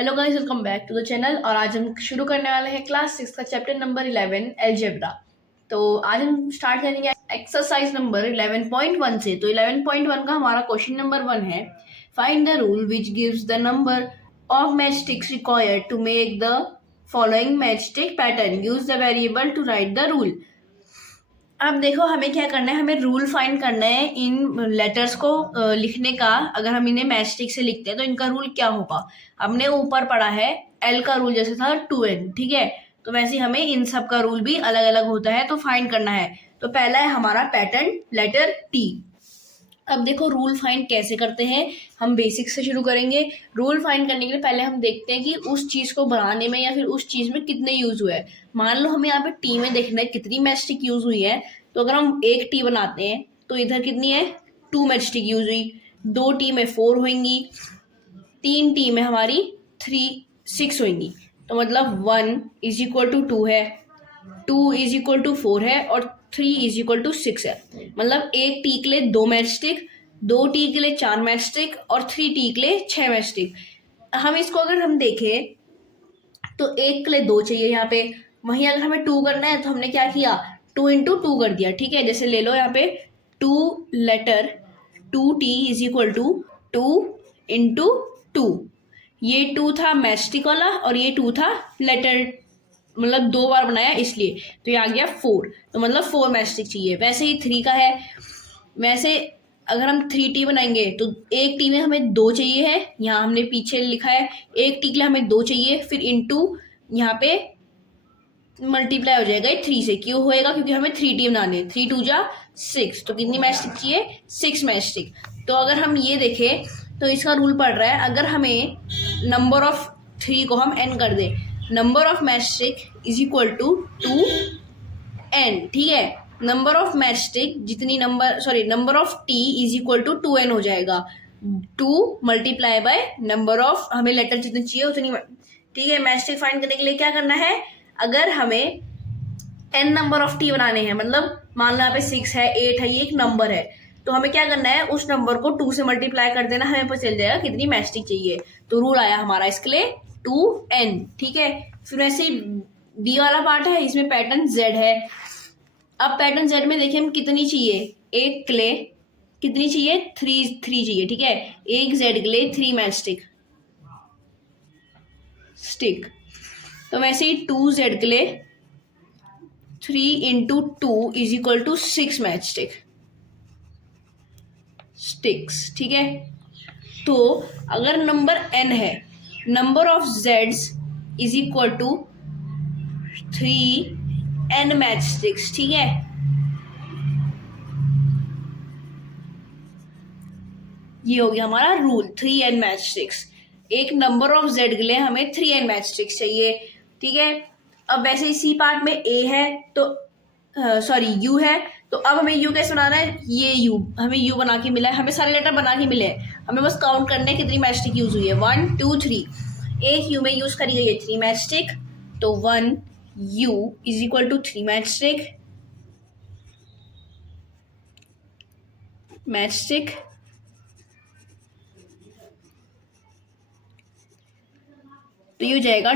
Hello guys, welcome back to the channel. और आज हम शुरू करने वाले हैं क्लास 6 का चैप्टर नंबर 11 अलजेब्रा। तो आज हम स्टार्ट करेंगे एक्सरसाइज नंबर 11.1 से। तो 11.1 का हमारा क्वेश्चन नंबर 1 है, find the rule which gives the number of match sticks required to make the following match stick pattern, use the variable to write the rule. अब देखो, हमें क्या करना है, हमें रूल फाइंड करना है इन लेटर्स को लिखने का। अगर हम इन्हें मैच स्टिक से लिखते हैं तो इनका रूल क्या होगा। हमने ऊपर पढ़ा है एल का रूल जैसे था 2n, ठीक है। तो वैसे हमें इन सब का रूल भी अलग अलग होता है, तो फाइंड करना है। तो पहला है हमारा पैटर्न लेटर टी। अब देखो रूल फाइंड कैसे करते हैं, हम बेसिक से शुरू करेंगे। रूल फाइंड करने के लिए पहले हम देखते हैं कि उस चीज को बनाने में या फिर उस चीज में कितने यूज हुए हैं। मान लो हमें यहाँ पे टी में देखना है कितनी मैचस्टिक यूज हुई है। तो अगर हम एक टी बनाते हैं तो इधर कितनी है, 2 मैचस्टिक यूज हुई। 2 टी में 4 होंगी, 3 टी में हमारी 6 होंगी। तो मतलब 1 इज इक्वल टू 2 है, 2 इज इक्वल टू 4 है और 3 इज इक्वल टू 6 है। मतलब एक टी के लिए 2 मैच स्टिक, 2 टी के लिए 4 मैच स्टिक और 3 टी के लिए 6 मैच स्टिक। हम इसको अगर हम देखें तो एक के लिए 2 चाहिए यहाँ पे। वहीं अगर हमें 2 करना है तो हमने क्या किया, 2 इंटू 2 कर दिया, ठीक है। जैसे ले लो यहाँ पे 2 letter 2t is equal to 2 into 2। ये 2 था मैच स्टिक वाला और ये 2 था लेटर, मतलब 2 बार बनाया इसलिए। तो ये आ गया 4, तो मतलब 4 मैच स्टिक चाहिए। वैसे ही 3 का है। वैसे अगर हम 3t बनाएंगे तो एक टी में हमें 2 चाहिए है, यहाँ हमने पीछे लिखा है एक टी के लिए हमें 2 चाहिए, फिर इंटू यहाँ पे मल्टीप्लाई हो जाएगा 3 से। क्यों होएगा, क्योंकि हमें 3t बनाने, 3 2 जा 6, तो कितनी मैच स्टिक चाहिए, 6 मैच स्टिक। तो अगर हम ये देखें तो इसका रूल पड़ रहा है, अगर हमें नंबर ऑफ 3 को हम n कर दे, number of match stick is equal to 2n, ठीक है। नंबर ऑफ मैच स्टिक जितनी number of t is equal to 2n हो जाएगा। 2 मल्टीप्लाई बाय नंबर ऑफ, हमें लेटर जितनी चाहिए उतनी, ठीक है। मैच स्टिक फाइंड करने के लिए क्या करना है, अगर हमें n नंबर ऑफ t बनाने हैं, मतलब मान लो यहाँ पे 6 है, 8 है, ये एक नंबर है, तो हमें क्या करना है, उस नंबर को 2 से मल्टीप्लाई कर देना, हमें पता चल जाएगा कितनी मैच स्टिक चाहिए। तो रूल आया हमारा इसके लिए 2n, ठीक है। फिर वैसे ही डी वाला पार्ट है, इसमें पैटर्न z है। अब पैटर्न z में देखिए हम कितनी चाहिए, एक के लिए कितनी चाहिए, 3 चाहिए, ठीक है। एक z के लिए 3 मैच स्टिक। तो वैसे ही 2z के लिए 3 into 2 is equal to 6 match sticks, ठीक है। तो अगर नंबर n है, number of z's is equal to 3n match sticks, ठीक है। ये हो गया हमारा रूल, 3n मैच स्टिक्स। एक नंबर ऑफ z के लिए हमें 3n मैच स्टिक्स चाहिए, ठीक है। अब वैसे इसी पार्ट में a है तो u है, तो अब हमें u कैसे बनाना है, ये u हमें u बना के मिला है, हमें सारे लेटर बना के मिले हैं, हमें बस काउंट करने कितनी मैच स्टिक यूज हुई है, 1 2 3। एक u में यूज करी गई है 3 मैच स्टिक, तो 1 u is equal to 3 match stick. तो ये हो जाएगा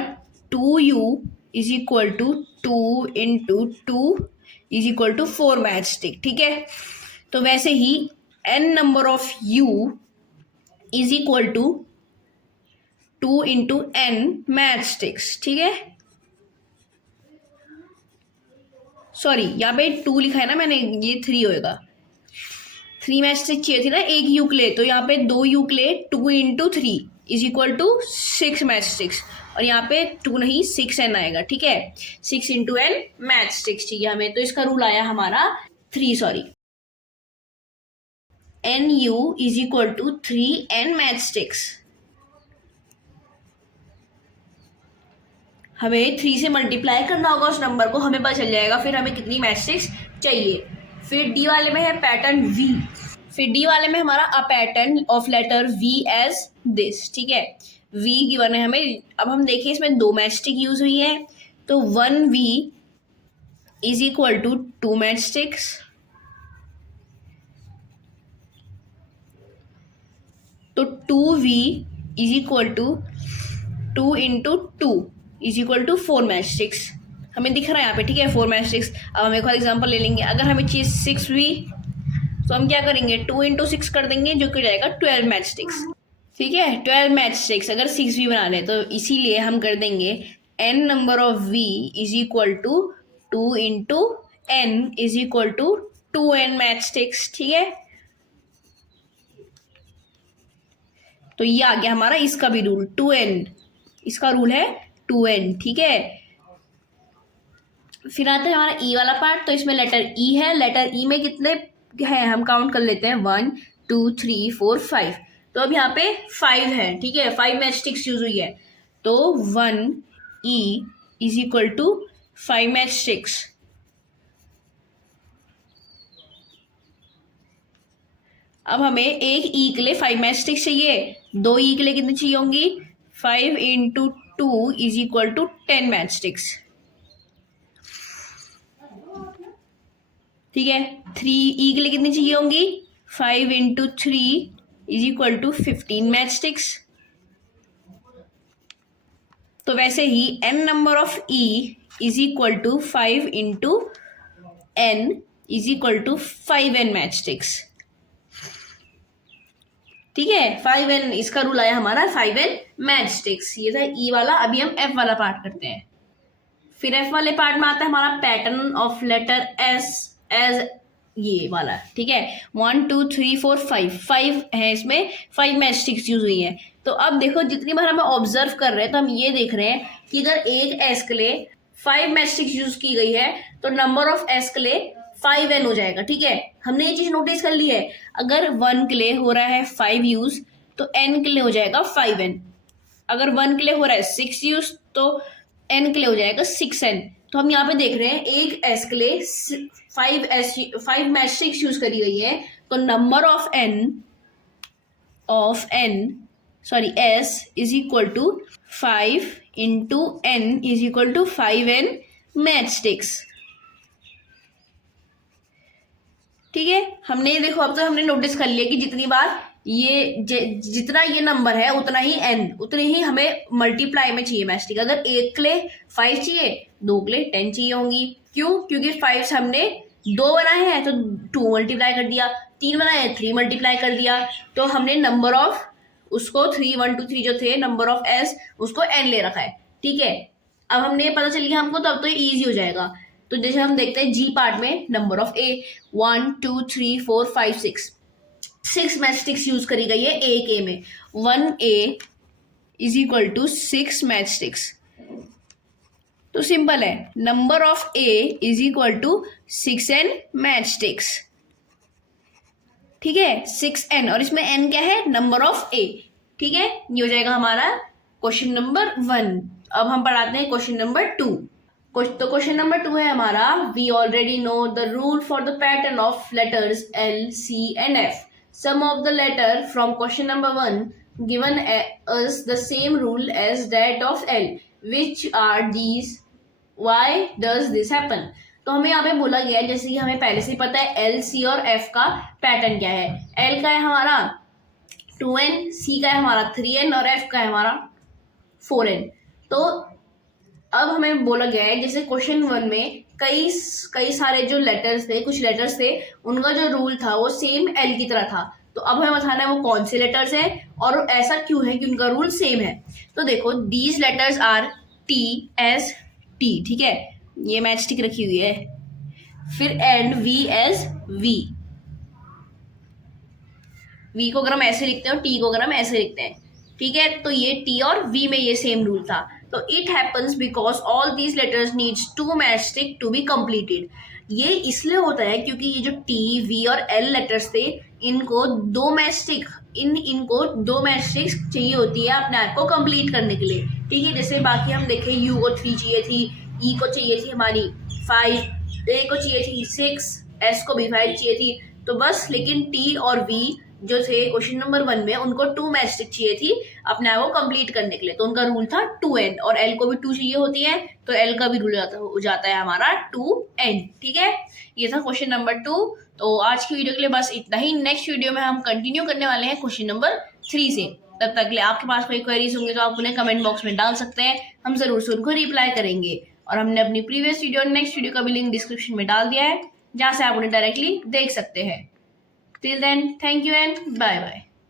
2u is equal to 2 into 2 is equal to 4 match stick, ठीक है। तो वैसे ही n number of u is equal to 2 into n match sticks, ठीक है। सॉरी, यहाँ पे 2 लिखा है ना मैंने, ये 3 होएगा। 3 मैच स्टिक चाहिए थी ना एक u के लिए, तो यहाँ पे 2 u के लिए 2 into 3 is equal to 6 match sticks, और यहाँ पे 2 नहीं 6n आएगा, ठीक है। 6 इंटू n मैच स्टिक्स चाहिए हमें, तो इसका रूल आया हमारा 3, sorry, nu is equal to 3n match sticks. हमें 3 से मल्टीप्लाई करना होगा उस नंबर को, हमें पता चल जाएगा फिर हमें कितनी मैच स्टिक्स चाहिए। फिर डी वाले में है पैटर्न v। फिर डी वाले में हमारा a pattern of letter v as this, ठीक है। v गिवन है हमें। अब हम देखिए इसमें 2 मैच स्टिक यूज हुई है, तो 1v is equal to 2 match sticks, तो 2v is equal to 2 into 2 is equal to 4 match sticks, हमें दिख रहा है यहाँ पे, ठीक है, 4 मैच स्टिक्स। अब हम एक और एग्जाम्पल ले लेंगे, अगर हमें चाहिए 6 भी, तो हम क्या करेंगे 2 इंटू 6 कर देंगे, जो कि हो जाएगा 12 मैच स्टिक्स, ठीक है, 12 मैच स्टिक्स अगर 6 भी बना ले, तो इसीलिए हम कर देंगे n number of v is equal to 2 into n is equal to 2n match sticks, ठीक है। तो ये आ गया हमारा इसका भी रूल 2n, इसका रूल है 2n, ठीक है। फिर आता है हमारा ई वाला पार्ट, तो इसमें लेटर ई है, लेटर ई में कितने हैं हम काउंट कर लेते हैं, 1 2 3 4 5, तो अब यहाँ पे 5 है, ठीक है, 5 मैच स्टिक्स यूज हुई है, तो 1 E is equal to 5 match sticks. अब हमें एक ई के लिए 5 मैच स्टिक्स चाहिए, 2 ई के लिए कितनी चाहिए होंगी, 5 into 2 is equal to 10 match sticks, ठीक है। 3 ई के लिए कितनी चाहिए होंगी, 5 into 3 is equal to 15 match sticks. तो वैसे ही n number of E is equal to 5 into n is equal to 5n match sticks, ठीक है, 5n, इसका रूल आया हमारा 5n मैच स्टिक्स। ये था ई वाला। अभी हम f वाला पार्ट करते हैं। फिर f वाले पार्ट में आता है हमारा pattern of letter s as ये वाला, ठीक है, 1 2 3 4 5 है, इसमें 5 मैच स्टिक्स यूज हुई है। तो अब देखो जितनी बार हम ऑब्जर्व कर रहे हैं, तो हम ये देख रहे हैं कि अगर एक एस के लिए 5 मैच स्टिक्स यूज की गई है, तो नंबर ऑफ एस के लिए 5n हो जाएगा, ठीक है। हमने ये चीज नोटिस कर ली है, अगर 1 के लिए हो रहा है 5 यूज, तो n के लिए हो जाएगा 5n, अगर 1 के लिए हो रहा है 6 यूज, तो n के लिए हो जाएगा 6n। तो हम यहाँ पे देख रहे हैं एक एस के लिए 5 मैच स्टिक्स यूज करी गई है, तो number of S is equal to 5 into n is equal to 5n match sticks, ठीक है। हमने देखो अब तो हमने नोटिस कर लिया कि जितनी बार ये जितना ये नंबर है उतना ही n, उतनी ही हमें मल्टीप्लाई में चाहिए मैच स्टिक। अगर एक के लिए 5 चाहिए, 2 के लिए 10 चाहिए होंगी, क्यों, क्योंकि 5 से हमने 2 बनाए हैं तो 2 मल्टीप्लाई कर दिया, 3 बनाए हैं 3 मल्टीप्लाई कर दिया, तो हमने नंबर ऑफ उसको 3 1 2 3 जो थे नंबर ऑफ एस उसको n ले रखा है, ठीक है। अब हमने पता चल गया हमको, तो अब तो ये ईजी हो जाएगा। तो जैसे हम देखते हैं जी पार्ट में number of A 1 2 3 4 5 6 match sticks use करी गई है एक ए में, 1a is equal to 6 match sticks. तो सिंपल है, number of A is equal to 6n match sticks, ठीक है, 6n, और इसमें n क्या है, नंबर ऑफ ए, ठीक है। ये हो जाएगा हमारा क्वेश्चन नंबर 1। अब हम पढ़ाते हैं क्वेश्चन नंबर 2। तो क्वेश्चन नंबर 2 है हमारा, we already know the rule for the pattern of letters L, C and F. Some of the letter from question number 1 given us the same rule as that of L. Which are these? Why does this happen? तो हमें यहाँ पे बोला गया है, जैसे कि हमें पहले से पता है L, C और F का पैटर्न क्या है। L का है हमारा 2n, C का है हमारा 3n और F का है हमारा 4n। तो अब हमें बोला गया है, जैसे क्वेश्चन 1 में कई सारे जो लेटर्स थे, कुछ लेटर्स थे, उनका जो रूल था वो सेम एल की तरह था। तो अब हमें बताना है वो कौन से लेटर्स हैं और ऐसा क्यों है कि उनका रूल सेम है। तो देखो these letters are T S T, ठीक है, ये मैच टिक रखी हुई है, फिर and V as V, V को अगर हम ऐसे लिखते हैं और टी को अगर हम ऐसे लिखते हैं, ठीक है। तो ये टी और वी में ये सेम रूल था। तो it happens because all these letters needs 2 match stick to be completed. ये इसलिए होता है क्योंकि ये जो टी, वी और एल लेटर्स थे, इनको 2 मैच स्टिक इनको 2 मैच स्टिक्स चाहिए होती है अपने आप को कंप्लीट करने के लिए, ठीक है। जैसे बाकी हम देखें, यू को 3 चाहिए थी, ई को चाहिए थी हमारी 5, ए को चाहिए थी 6, एस को भी 5 चाहिए थी, तो बस। लेकिन टी और वी जो थे क्वेश्चन नंबर 1 में, उनको 2 मैच स्टिक चाहिए थी अपने आप को कंप्लीट करने के लिए, तो उनका रूल था 2n, और l को भी 2 चाहिए होती है, तो l का भी रूल हो जाता है हमारा 2n, ठीक है। ये था क्वेश्चन नंबर 2। तो आज की वीडियो के लिए बस इतना ही। नेक्स्ट वीडियो में हम कंटिन्यू करने वाले हैं क्वेश्चन नंबर 3 से। तब तक के लिए आपके पास कोई क्वेरीज होंगे तो आप उन्हें कमेंट बॉक्स में डाल सकते हैं, हम जरूर से उनको रिप्लाई करेंगे। और हमने अपनी प्रीवियस वीडियो और नेक्स्ट वीडियो का भी लिंक डिस्क्रिप्शन में डाल दिया है, जहाँ से आप उन्हें डायरेक्टली देख सकते हैं। Till then, thank you and bye bye.